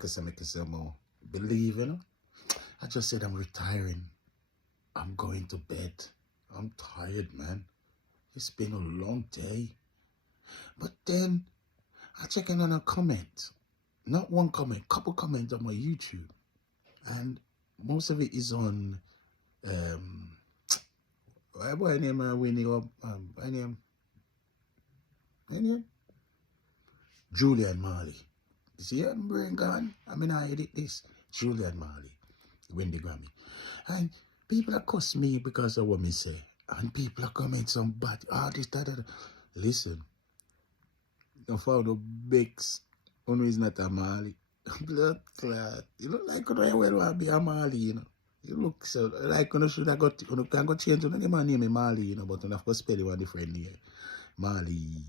because I make some more believe, you know. I just said I'm retiring. I'm going to bed. I'm tired, man. It's been a long day. But then I check in on a comment. Not one comment, couple comments on my YouTube. And most of it is on what name Winnie up name? Julian Marley. You see I'm brain gone? I mean I edit this. Julian Marley win the Grammy. And people are cuss me because of what me say. And people are comment some bad artists that. Listen. I found a Bex. One is not a Marley. Blood clot. You look like you want to be a Marley, you know. You look so like you should have got you can go change your name Marley, you know, but you have to spell it one different name. Marley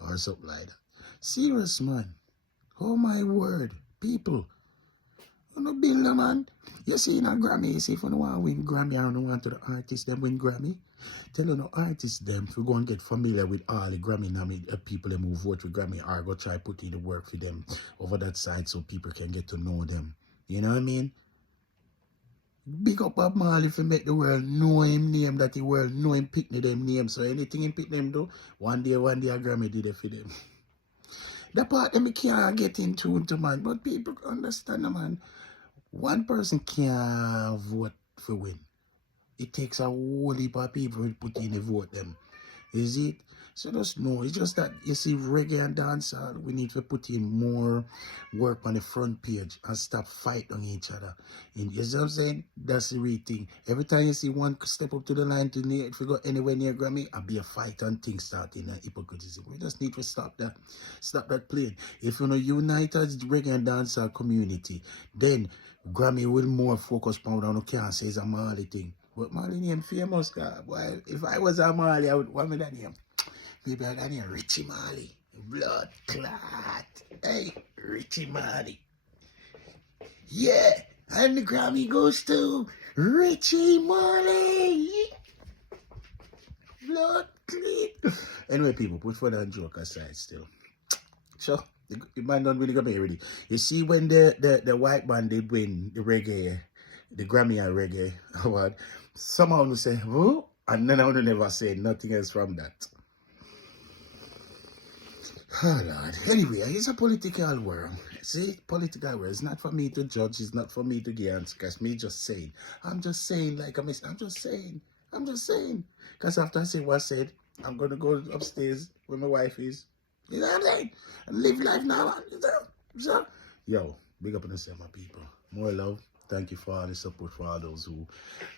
or something like that. Serious man. Oh my word. People. You know build a man. You see in a Grammy, you see if you don't want to win Grammy or don't want to the artists them win Grammy. Tell you no artists them if you go and get familiar with all the Grammy people them who vote for Grammy or go try put in the work for them over that side so people can get to know them. You know what I mean? Big up Bob Marley if you make the world know him name that the world know him pick them name. So anything him pick them do, one day a Grammy did it for them. The part them can't get into man, but people understand man. One person can't vote for win. It takes a whole heap of people to put in the vote them. Is it? So just know, it's just that you see reggae and dancehall, we need to put in more work on the front page and stop fighting on each other. And you see what I'm saying? That's the real thing. Every time you see one step up to the line to near, if you go anywhere near Grammy, I'll be a fight and things starting and hypocrisy. We just need to stop that. Stop that playing. If you know unite as reggae and dancehall community, then Grammy will more focus on what can't say is a Marley thing. But Marley name famous, guy. Boy, if I was a Marley, I would want me that name. Maybe I got name Richie Marley. Blood clot. Hey, Richie Marley. Yeah, and the Grammy goes to Richie Marley. Blood clot. Anyway, people, put for that joke aside still. So, the man don't really got me ready. You see when the white band did win the reggae, the Grammy and reggae award, someone will say, oh, and then I would never say nothing else from that. Oh Lord. Anyway, it's a political world. See, political world. It's not for me to judge, it's not for me to get answers, because me just saying. I'm just saying, like I'm just saying. Because after I say what I said, I'm gonna go upstairs where my wife is. You know what I'm saying? And live life now. So, yo, big up on yourself, my people. More love. Thank you for all the support for all those who,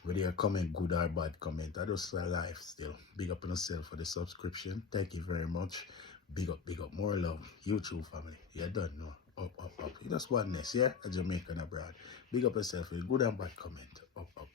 whether you comment good or bad comment. I just life still. Big up on yourself for the subscription. Thank you very much. Big up. More love. YouTube family. You done know. Up. You just oneness, yeah? A Jamaican abroad. Big up yourself for good and bad comment. Up.